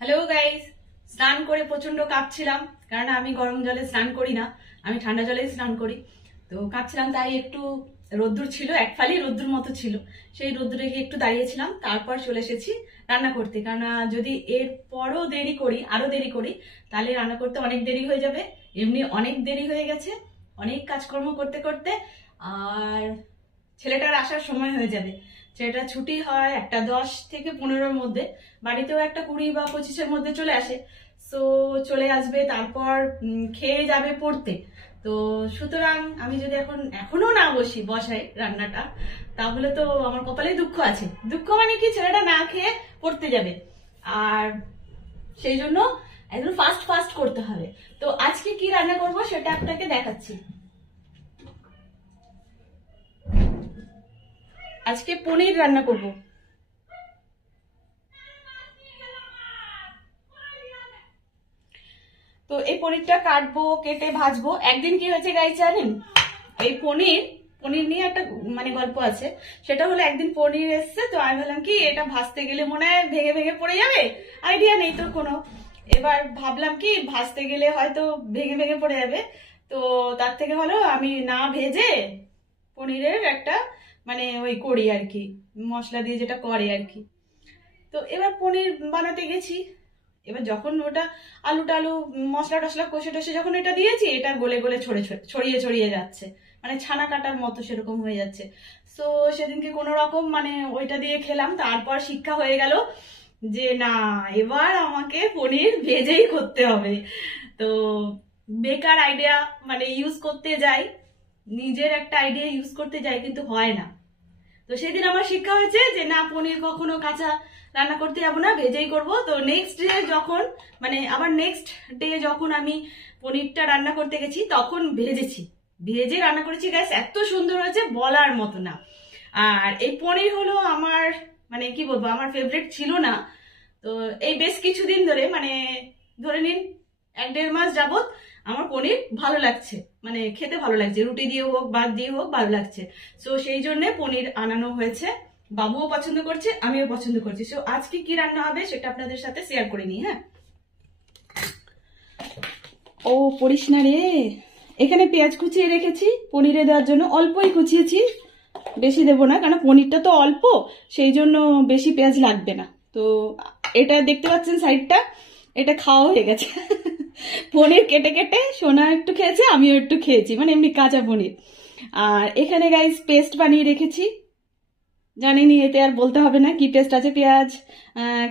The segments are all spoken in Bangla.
হ্যালো গাইস, স্নান করে প্রচন্ড কাঁপছিলাম, কারণ আমি গরম জলে স্নান করি না, আমি ঠান্ডা জলেই স্নান করি। তো কাঁপছিলাম, তাই একটু রোদ্দুর ছিল, এক ফালি রোদ্দুর মতো ছিল, সেই রোদ্দুরে গিয়ে একটু দাঁড়িয়েছিলাম, তারপর চলে এসেছি রান্না করতে। কারণ যদি এর পরও দেরি করি, আরো দেরি করি, তাহলে রান্না করতে অনেক দেরি হয়ে যাবে। এমনি অনেক দেরি হয়ে গেছে অনেক কাজকর্ম করতে করতে, আর ছেলেটার আসার সময় হয়ে যাবে। ছেলেটা ছুটি হয় 1:10 থেকে 15-র মধ্যে, বাড়িতেও 1:20 বা 25-এর মধ্যে চলে আসে। সো চলে আসবে, তারপর খেয়ে যাবে পড়তে। তো সুতরাং আমি যদি এখনো না বসাই রান্নাটা, তাহলে তো আমার কপালে দুঃখ আছে। দুঃখ মানে কি, ছেলেটা না খেয়ে পড়তে যাবে, আর সেই জন্য একদম ফাস্ট ফাস্ট করতে হবে। তো আজকে কি রান্না করব সেটা আপনাকে দেখাচ্ছি। আজকে পনির রান্না করব। তো এই পনিরটা কাটবো, কেটে ভাজবো। একদিন কি হয়েছে গাইস জানেন, এই পনির নিয়ে একটা গল্প আছে। সেটা হলো, একদিন পনির এসছে, তো আমি ভাবলাম কি এটা ভাজতে গেলে মনে হয় ভেঙে ভেঙে পড়ে যাবে, আইডিয়া নেই তো কোনো। এবার ভাবলাম কি ভাজতে গেলে হয়তো ভেঙে ভেঙে পড়ে যাবে, তো তার থেকে ভালো আমি না ভেজে পনিরের একটা ওই করি আর কি, মশলা দিয়ে যেটা করে আর কি। তো এবার পনির বানাতে গেছি, এবার যখন ওটা আলু টালু মশলা টসলা কষে টসে যখন এটা দিয়েছি, এটা গলে গলে ছড়িয়ে ছড়িয়ে যাচ্ছে, ছানা কাটার মতো সেরকম হয়ে যাচ্ছে। তো সেদিনকে কোনো রকম ওইটা দিয়ে খেলাম। তারপর শিক্ষা হয়ে গেল যে না, এবার আমাকে পনির ভেজেই করতে হবে। তো বেকার আইডিয়া ইউজ করতে যাই, নিজের একটা আইডিয়া ইউজ করতে যাই, কিন্তু হয় না। তো সেদিন আমার শিক্ষা হয়েছে যে না, পনির কখনো কাঁচা রান্না করতে যাবো না, ভেজেই করব। তো নেক্সট ডে যখন যখন আমি পনিরটা রান্না করতে গেছি, তখন ভেজে রান্না করেছি গাইস, এত সুন্দর হয়েছে বলার মতো না। আর এই পনির হলো আমার কি বলবো, আমার ফেভারিট ছিল না। তো এই বেশ কিছুদিন ধরে ধরে নিন 1-1.5 মাস যাবত আমার পনির ভালো লাগছে, খেতে ভালো লাগছে, রুটি দিয়ে হোক ভাত দিয়ে হোক ভালো লাগছে। তো সেই জন্য পনির আনানো হয়েছে, বাবুও পছন্দ করছে, আমিও পছন্দ করছি। তো আজকে কি রান্না হবে সেটা আপনাদের সাথে শেয়ার করে নিই। হ্যাঁ, ও পড়িস না রে, এখানে পেঁয়াজ কুচিয়ে রেখেছি পনিরে দেওয়ার জন্য, অল্পই কুচিয়েছি, বেশি দেবো না, কারণ পনিরটা তো অল্প, সেই জন্য বেশি পেঁয়াজ লাগবে না। তো এটা দেখতে পাচ্ছেন সাইডটা, এটা খাওয়া হয়ে গেছে। পনির কেটে কেটে সোনা একটু খেয়েছে, আমিও একটু খেয়েছি, এমনি কাঁচা পনির। আর এখানে গাইস পেস্ট বানিয়ে রেখেছি, জানিনি এতে আর বলতে হবে না কি পেস্ট আছে, পেঁয়াজ,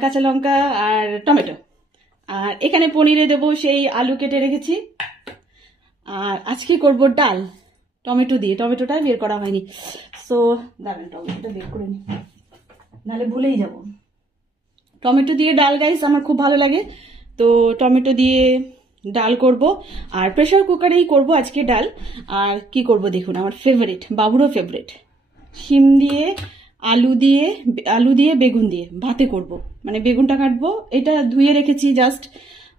কাঁচা লঙ্কা আর টমেটো। আর এখানে পনিরে দেবো সেই আলু কেটে রেখেছি। আর আজকে করব ডাল টমেটো দিয়ে, টমেটোটা বের করা হয়নি। সো দাঁড়ান, টমেটোটা বের করে নি, নাহলে ভুলেই যাব। টমেটো দিয়ে ডাল গাইস আমার খুব ভালো লাগে, তো টমেটো দিয়ে ডাল করব। আর প্রেসার কুকারেই করব আজকে ডাল। আর কি করব দেখুন, আমার ফেভারিট, বাবুরও ফেভারিট, শিম দিয়ে আলু দিয়ে বেগুন দিয়ে ভাতে করব। বেগুনটা কাটবো, এটা ধুয়ে রেখেছি জাস্ট,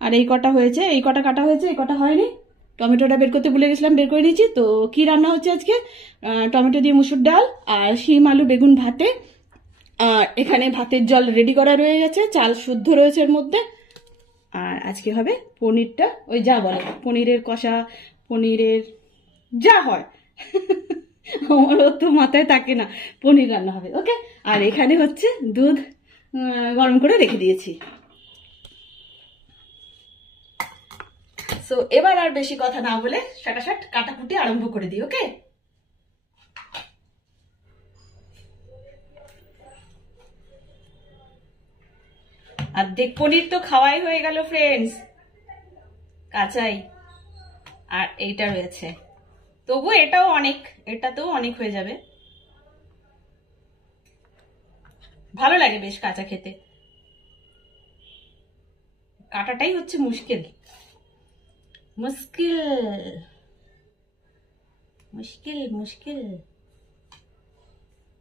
আর এই কটা হয়েছে, এই কটা কাটা হয়েছে, এই কটা হয়নি। টমেটোটা বের করতে ভুলে গেছিলাম, বের করে নিয়েছি। তো কি রান্না হচ্ছে আজকে, টমেটো দিয়ে মুসুর ডাল আর শিম আলু বেগুন ভাতে। আর এখানে ভাতের জল রেডি করা রয়ে গেছে, চাল শুদ্ধ রয়েছে এর মধ্যে। আর আজকে হবে পনিরটা, ওই যা বলে পনিরের কষা, পনিরের যা হয়। আমারও তো মাথায় থাকে না, পনির রান্না হবে। ওকে, আর এখানে হচ্ছে দুধ গরম করে রেখে দিয়েছি। সো এবার আর বেশি কথা না বলে শাটাশাট কাটাকুটি আরম্ভ করে দিই। ওকে, আর দেখ পনির তো খাওয়াই হয়ে গেল ফ্রেন্ডস, কাঁচাই, আর এইটা রয়েছে, তবু এটাও অনেক, এটাতেও অনেক হয়ে যাবে। ভালো লাগে বেশ কাঁচা খেতে, কাটাটাই হচ্ছে মুশকিল মুশকিল মুশকিল মুশকিল।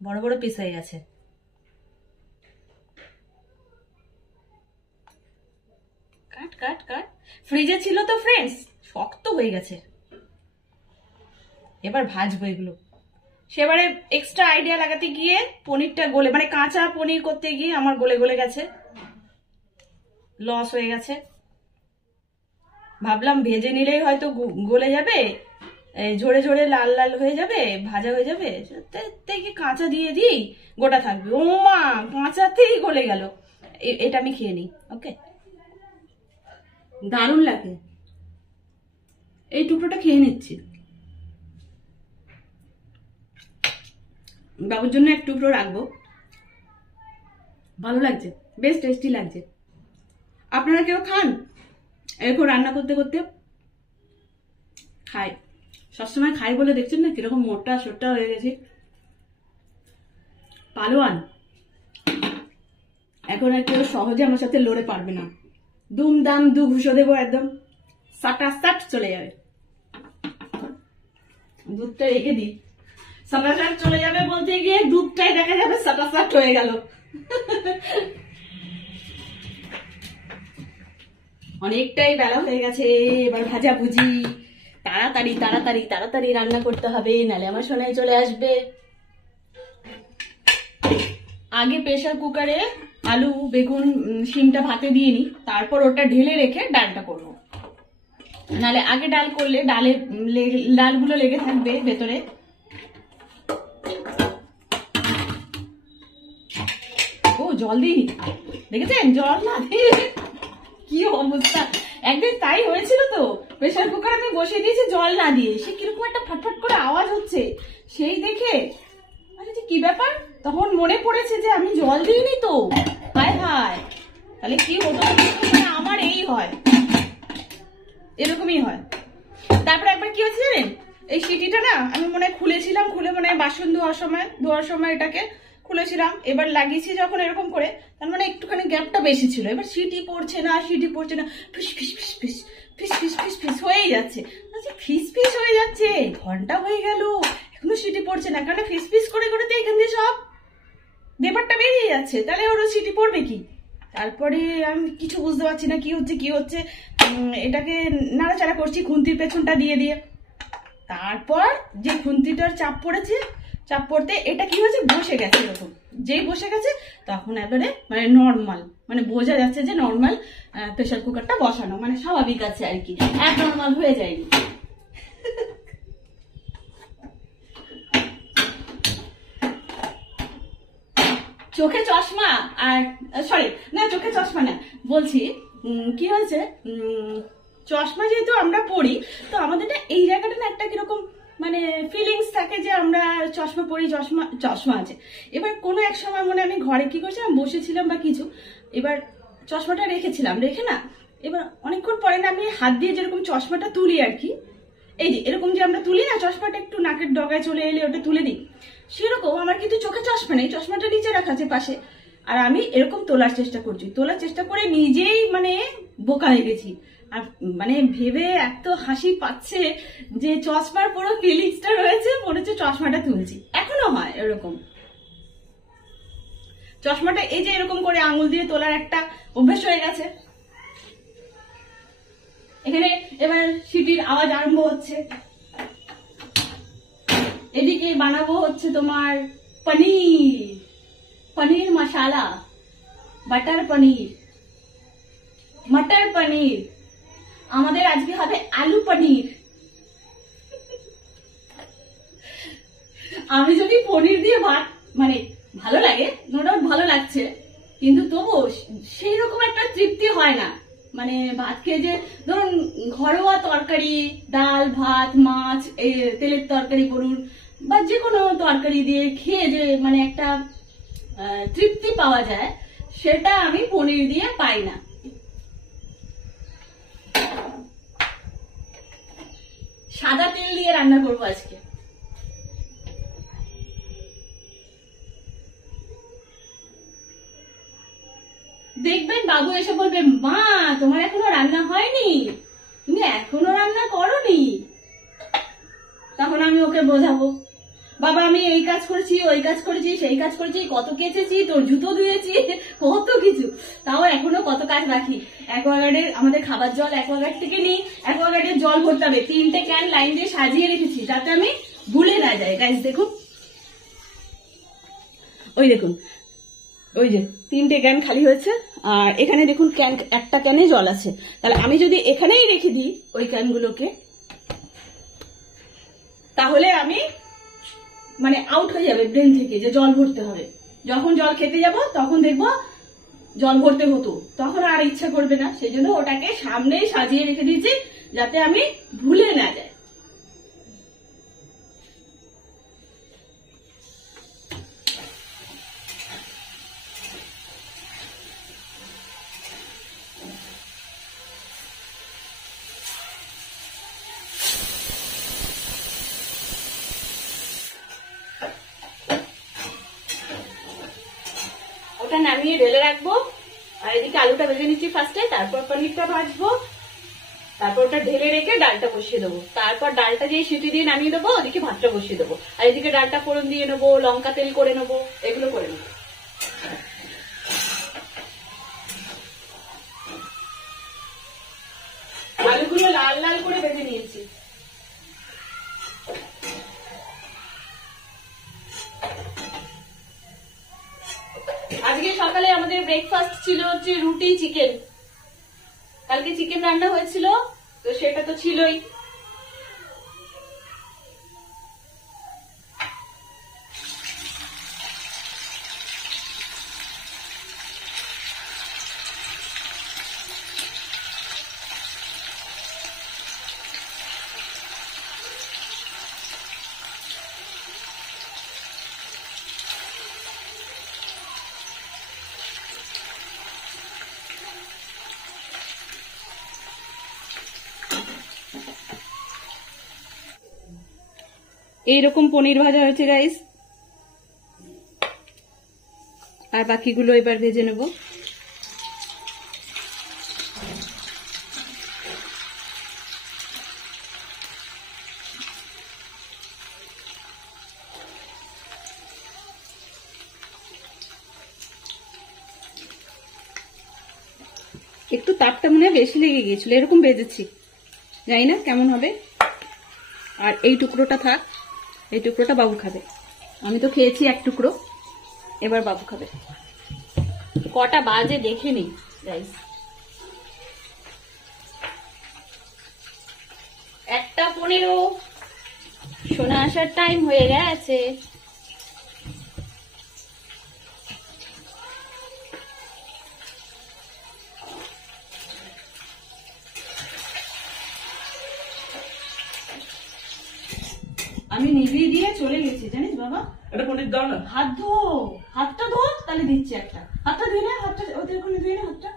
বড় বড় পিস হয়ে গেছে। কাট কাট কাট, ফ্রিজে ছিল তো ফ্রেন্ডস, শক্ত হয়ে গেছে। এবার ভাজবো এগুলো। সেবারে এক্সট্রা আইডিয়া লাগাতে গিয়ে পনিরটা গলে, কাঁচা পনির করতে গিয়ে আমার গলে গলে গেছে। লস হয়ে গেছে। ভাবলাম ভেজে নিলেই হয়তো গলে যাবে, ঝরে ঝরে লাল লাল হয়ে যাবে, ভাজা হয়ে যাবে, থেকে কাঁচা দিয়ে দিই গোটা থাকবে। ও মা, কাঁচাতেই গলে গেল। এটা আমি খেয়ে নিই। ওকে, দারুণ লাগে। এই টুকরোটা খেয়ে নিচ্ছি, বাবুর জন্য এক টুকরো রাখবো। ভালো লাগছে, বেশ টেস্টি লাগছে। আপনারা কেউ খান এরকম রান্না করতে করতে? খাই, সবসময় খাই বলে দেখছেন না কিরকম মোটা সোটা হয়ে গেছে, পালোয়ান। এখন আর কেউ সহজে আমার সাথে লড়ে পারবে না। দুমদাম দু ঘুষো দেবো, একদম সাটা সাট চলে যাবে। দুধটা রেখে দিই, সাটা সাট চলে যাবে বলতে গিয়ে দুধটাই দেখা যাবে সাটা সাট হয়ে গেল। অনেকটাই বেলা হয়ে গেছে, এবার ভাজা ভুজি তাড়াতাড়ি তাড়াতাড়ি তাড়াতাড়ি রান্না করতে হবে, নালে আমার সোনাই চলে আসবে। আগে প্রেসার কুকারে আলু বেগুন শিমটা ভাতে দিয়ে নি, তারপর ওটা ঢেলে রেখে ডালটা করবো। নালে আগে ডাল করলে ডালগুলো লেগে থাকবে ভেতরে। ও জল দিই, দেখেছেন জল না দিয়ে কি অবস্থা। একদিন তাই হয়েছিল তো, প্রেসার কুকার আমি বসিয়ে দিয়েছি জল না দিয়ে, সে কিরকম একটা ফটফট করে আওয়াজ হচ্ছে, সেই দেখে আচ্ছা কি ব্যাপার, তখন মনে পড়েছে যে আমি জল দিইনি তো। হায় হায়, তাহলে কি হতো, আমার এই হয়, এরকমই হয়। তারপরে একবার কি হয়েছে জানেন, এই সিটিটা না আমি মনে হয় খুলেছিলাম, খুলে মানে বাসন ধোয়ার সময় এটাকে খুলেছিলাম, এবার লাগিয়েছি যখন এরকম করে, তার মানে একটুখানি গ্যাপটা বেশি ছিল। এবার সিটি পড়ছে না ফিস ফিস ফিস ফিস ফিস ফিস ফিস ফিস হয়েই যাচ্ছে। ফিস ফিস হয়ে যাচ্ছে, ঘন্টা হয়ে গেল এখনো সিটি পড়ছে না, কারণ ফিস ফিস করে করে তো এখান দিয়ে সব ব্যাপারটা বেরিয়ে যাচ্ছে, তাহলে ওরা সিটি পড়বে কি। তারপরে আমি কিছু বুঝতে পারছি না কি হচ্ছে, এটাকে নাড়াচাড়া করছি খুন্তির পেছনটা দিয়ে দিয়ে। তারপর যে খুন্তিটার চাপ পড়তে এটা কি হয়েছে, বসে গেছে। এরকম যেই বসে গেছে তখন এবারে মানে নর্মাল, মানে বোঝা যাচ্ছে যে নর্মাল প্রেসার কুকারটা বসানো, মানে স্বাভাবিক আছে আর কি, নর্মাল হয়ে যায়নি। চোখে চশমা আর সরি না, চোখে চশমা না, বলছি কি হয়েছে, চশমা যেহেতু আমরা পড়ি তো আমাদের না এই জায়গাটা না একটা কিরকম মানে ফিলিংস থাকে যে আমরা চশমা পরি, চশমা আছে। এবার কোনো এক সময় মনে আমি ঘরে কি করছিলাম, বসেছিলাম বা কিছু, এবার চশমাটা রেখে না, এবার অনেকক্ষণ পরে না আমি হাত দিয়ে যেরকম চশমাটা তুলি আর কি, এই যে এরকম যে আমরা তুলি না চশমাটা, একটু নাকের ডগায় চলে এলে ওটা তুলে দিই, সেরকম আমার কিন্তু চোখে চশমা নেই, চশমাটা নিচে রাখা আছে পাশে, আর আমি এরকম তোলার চেষ্টা করে নিজেই মানে বোকা হয়ে গেছি। আর মানে ভেবে এত হাসি পাচ্ছে যে চশমার পুরো ফিলিংসটা রয়েছে, মনে হচ্ছে চশমাটা তুলছি, এখনো হয় এরকম। চশমাটা এই যে এরকম করে আঙুল দিয়ে তোলার একটা অভ্যেস হয়ে গেছে। এখানে এবার সিটির আওয়াজ আরম্ভ হচ্ছে, এদিকে বানাবো হচ্ছে তোমার পনির মশালা, বাটার পনির, মটর পনির, আমাদের আজকে হবে আলু পনির। আমি যদি পনির দিয়ে ভাত মানে ভালো লাগে, নো ডাউট ভালো লাগছে, কিন্তু তবুও সেই রকম একটা তৃপ্তি হয় না। মানে ভাত খেয়ে যে ধরুন ঘরোয়া তরকারি, ডাল ভাত মাছ, তেলের তরকারি বলুন বা যে কোনো তরকারি দিয়ে খেয়ে যে মানে একটা তৃপ্তি পাওয়া যায়, সেটা আমি পনির দিয়ে পাই না। সাদা তেল দিয়ে রান্না করবো আজকে। দেখবেন বাবু এসে বলবে, মা তোমার এখনো রান্না হয়নি, তুমি এখনো রান্না করোনি। তখন আমি ওকে বোঝাবো, বাবা আমি এই কাজ করেছি, ওই কাজ করেছি, সেই কাজ করেছি, কত কেচেছি, তোর জুতো ধুয়েছি, কত কিছু, তাও এখনো কত কাজ বাকি। অ্যাকোয়াগার্ডের আমাদের খাবার জল অ্যাকোয়াগার্ড থেকে নিই, অ্যাকোয়াগার্ডের জল ভরতে হবে, 3টে ক্যান লাইন দিয়ে সাজিয়ে রেখেছি যাতে আমি ভুলে না যাই। গাইস দেখুন, ওই দেখুন ওই যে 3টে ক্যান খালি হয়েছে, আর এখানে দেখুন ক্যান, একটা ক্যানে জল আছে। তাহলে আমি যদি এখানেই রেখে দিই ওই ক্যানগুলোকে, তাহলে আমি মানে আউট হয়ে যাবে ব্রেন থেকে যে জল ভরতে হবে। যখন জল খেতে যাব তখন দেখবো জল ভরতে হতো, তখন আর ইচ্ছা করবে না। সেই জন্য ওটাকে সামনেই সাজিয়ে রেখে দিয়েছি যাতে আমি ভুলে না যাই। ওটা নামিয়ে ঢেলে রাখবো, আর এদিকে আলুটা ভেজে নিচ্ছি ফার্স্টে, তারপর পনিরটা ভাজবো, তারপর ওটা ঢেলে রেখে ডালটা বসিয়ে দেবো। তারপর ডালটা দিয়ে সিটি দিয়ে নামিয়ে দেবো, ওদিকে ভাতটা বসিয়ে দেবো, আর এদিকে ডালটা ফোড়ন দিয়ে নেবো, লঙ্কা তেল করে নেবো, এগুলো করে নেবো। আলুগুলো লাল লাল করে ভেজে নিয়েছি। আজকে সকালে আমাদের ব্রেকফাস্ট ছিল হচ্ছে রুটি চিকেন। কালকে চিকেন রান্না হয়েছিল, তো সেটা তো ছিলই। এইরকম পনির ভাজা হয়েছে গাইস, আর বাকিগুলো এবার ভেজে নেব। একটু তাপটা মনে হয় বেশি লেগে গিয়েছিল, এরকম ভেজেছি, জানি না কেমন হবে। আর এই টুকরোটা থাক, এই টুকরোটা বাবু খাবে, আমি তো খেয়েছি এক টুকরো, এবার বাবু খাবে। কটা বাজে দেখে নিই গাইস, 1:15, সোনা আসার টাইম হয়ে গেছে। আমি নিভিয়ে দিয়ে চলে গেছি জানিস বাবা। এটা পনির দাও না, হাত ধো, হাতটা ধো, তাহলে দিচ্ছি একটা। হাতটা ধুয়ে নে, হাতটা ওদের ওখানে ধুয়ে নে, হাতটা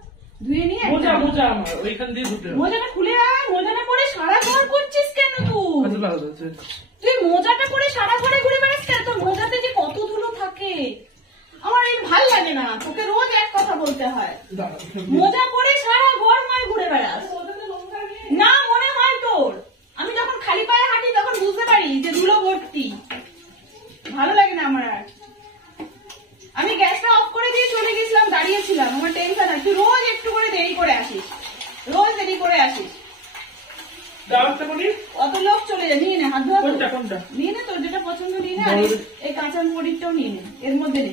ধুয়ে নিয়ে মোজা মোজা আমার ওইখান দিয়ে ধুতে হবে। মোজাটা খুলে আয়, মোজাটা পরে সারা ঘর করছিস কেন তুই? আচ্ছা দাও দাও, আচ্ছা। তুই মোজাটা পরে সারা ঘরে ঘুরে বেড়াস কেন? তোর মোজাতে যে কত ধুলো থাকে, আমার এই ভাল লাগে না, তোকে রোজ এক কথা বলতে হয়। দাও, মোজা পরে সারা ঘর মার ঘুরে বেড়াস না, মনে হয় তোর। আমি যখন খালি পায়ে হাঁটি তখন বুঝতে পারি যে ধুলো ভর্তি, ভালো লাগে না আমার আর। আমি গ্যাসটা অফ করে দিয়ে চলে গেছিলাম, দাঁড়িয়েছিলাম, আমার টেনশন আছে। তুই রোজ একটু করে দেরি করে আসিস, রোজ দেরি করে আসিস। দাও একটা পনির। অত লোক চলে যায়, নিয়ে নে, হাত ধোয়া কোনটা কোনটা নিয়ে নে, তোর যেটা পছন্দ নিয়ে নে। আর এই কাঁচা মরিচটাও নিয়ে নে, এর মধ্যে নে।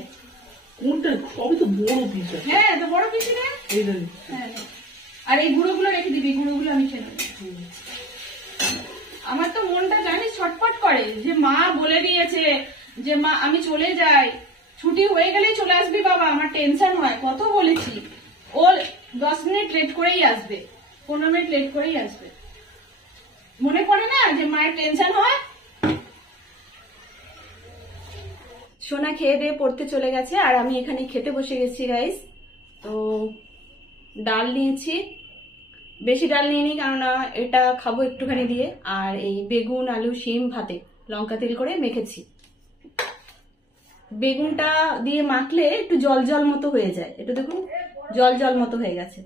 কোনটা? সবই তো বড় পিস আছে। হ্যাঁ, তো বড় পিসি নে। এই দেখ, হ্যাঁ, আর এই গুঁড়োগুলো রেখে দিবি, গুঁড়োগুলো আমি খেয়ে নেবো। আমার তো মনটা জানিস ছটফট করে যে মা বলে দিয়েছে যে মা আমি চলে যাই, ছুটি হয়ে গেলেই চলে আসবি বাবা। আমার টেনশন হয়, কত বলেছি। ও 10 মিনিট লেট করেই আসবে, 15 মিনিট লেট করেই আসবে। মনে পড়ে না যে মায়ের টেনশন হয়। সোনা খেয়ে দিয়ে পড়তে চলে গেছে, আর আমি এখানে খেতে বসে গেছি গাইস। তো ডাল নিয়েছি, বেশি ডাল নিয়ে নিই কেননা এটা খাবো একটুখানি দিয়ে। আর এই বেগুন আলু শিম ভাতে লঙ্কা তেল করে মেখেছি। বেগুনটা দিয়ে মাখলে একটু জল জল মতো হয়ে যায়, এটা দেখুন জল জল মতো হয়ে গেছে।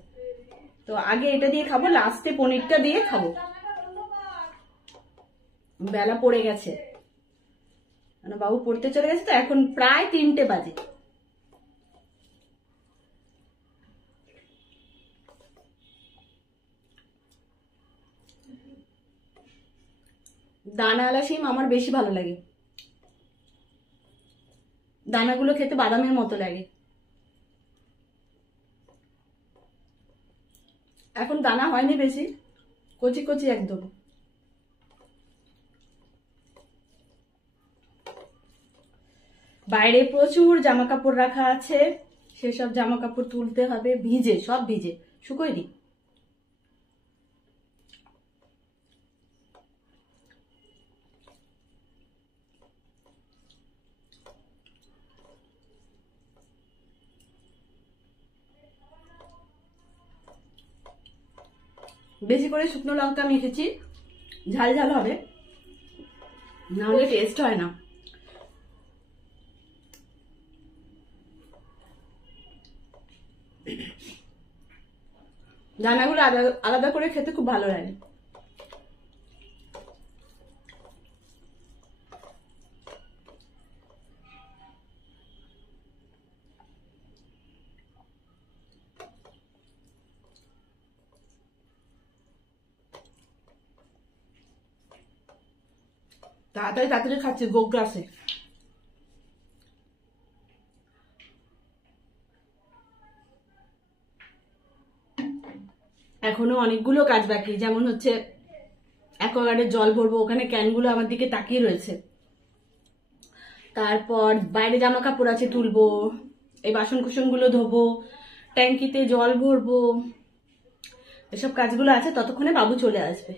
তো আগে এটা দিয়ে খাবো, লাস্টে পনিরটা দিয়ে খাবো। বেলা পড়ে গেছে, মানে বাবু পড়তে চলে গেছে, তো এখন প্রায় 3টে বাজে। দানাওয়ালা শিম আমার বেশি ভালো লাগে, দানাগুলো খেতে বাদামের মতো লাগে। এখন দানা হয়নি বেশি, কচি কচি একদম। বাইরে প্রচুর জামা কাপড় রাখা আছে, সেসব জামা কাপড় তুলতে হবে, ভিজে, সব ভিজে, শুকোয়নি। বেশি করে শুকনো লঙ্কা মেখেছি, ঝাল ঝাল হবে, নাহলে টেস্ট হয় না। দানাগুলো আলাদা করে খেতে খুব ভালো লাগে। তাড়াতাড়ি তাড়াতাড়ি খাচ্ছি গোগ্রাসে। এখনো অনেকগুলো কাজ বাকি, যেমন হচ্ছে অ্যাকোয়াগার্ডের জল ভরবো, ওখানে ক্যানগুলো আমার দিকে তাকিয়ে রয়েছে। তারপর বাইরে জামা কাপড় আছে তুলবো, এই বাসন কুসনগুলো ধোবো, ট্যাঙ্কিতে জল ভরবো, এসব কাজগুলো আছে। ততক্ষণে বাবু চলে আসবে।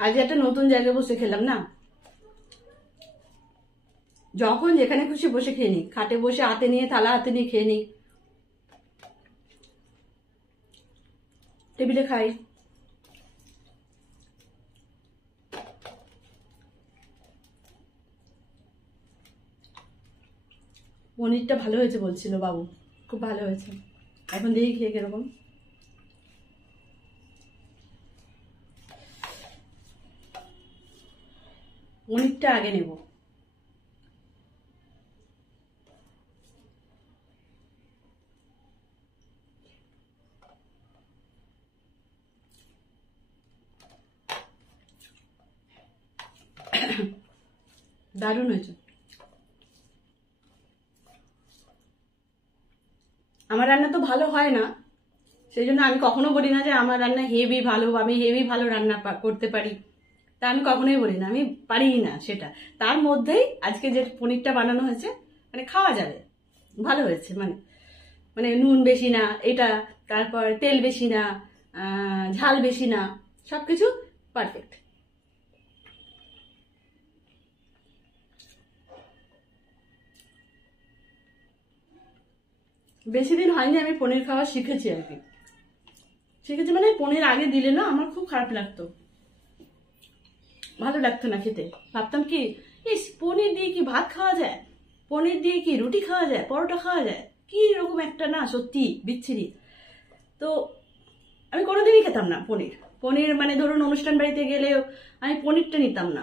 আজ একটা নতুন জায়গায় বসে খেলাম না, যখন যেখানে খুশি বসে খেয়ে নি, খাটে বসে হাতে নিয়ে, থালা হাতে নিয়ে খেয়ে নি, টেবিলে খাই। পনিরটা ভালো হয়েছে বলছিল বাবু, খুব ভালো হয়েছে। এখন দেখি খেয়ে কিরকম। পনিরটা আগে নেব। দারুণ হয়েছে। আমার রান্না তো ভালো হয় না, সেই জন্য আমি কখনো বলি না যে আমার রান্না হেভি ভালো, আমি হেভি ভালো রান্না করতে পারি, তা আমি কখনোই বলি না, আমি পারিই না সেটা। তার মধ্যেই আজকে যে পনিরটা বানানো হয়েছে, মানে খাওয়া যাবে, ভালো হয়েছে। মানে মানে নুন বেশি না এটা, তারপর তেল বেশি না, ঝাল বেশি না, সবকিছু পারফেক্ট। বেশি দিন হয়নি আমি পনির খাওয়া শিখেছি আর কি। শিখেছি মানে পনির আগে দিলে না আমার খুব খারাপ লাগতো, ভালো লাগতো না খেতে। ভাবতাম কি, ইস পনির দিয়ে কি ভাত খাওয়া যায়, পনির দিয়ে কি রুটি খাওয়া যায়, পরোটা খাওয়া যায়, কি রকম একটা না সত্যি বিচ্ছিরি। তো আমি কোনোদিনই খেতাম না পনির। পনির মানে ধরুন অনুষ্ঠান বাড়িতে গেলেও আমি পনিরটা নিতাম না,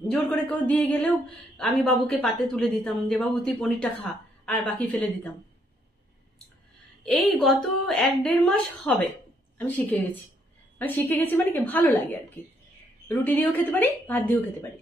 জোর করে কেউ দিয়ে গেলেও আমি বাবুকে পাতে তুলে দিতাম যে বাবু তুই পনিরটা খা, আর বাকি ফেলে দিতাম। এই গত 1-1.5 মাস হবে আমি শিখে গেছি। মানে শিখে গেছি মানে কি, ভালো লাগে আর কি, রুটি দিয়েও খেতে পারি, ভাত দিয়েও খেতে পারি।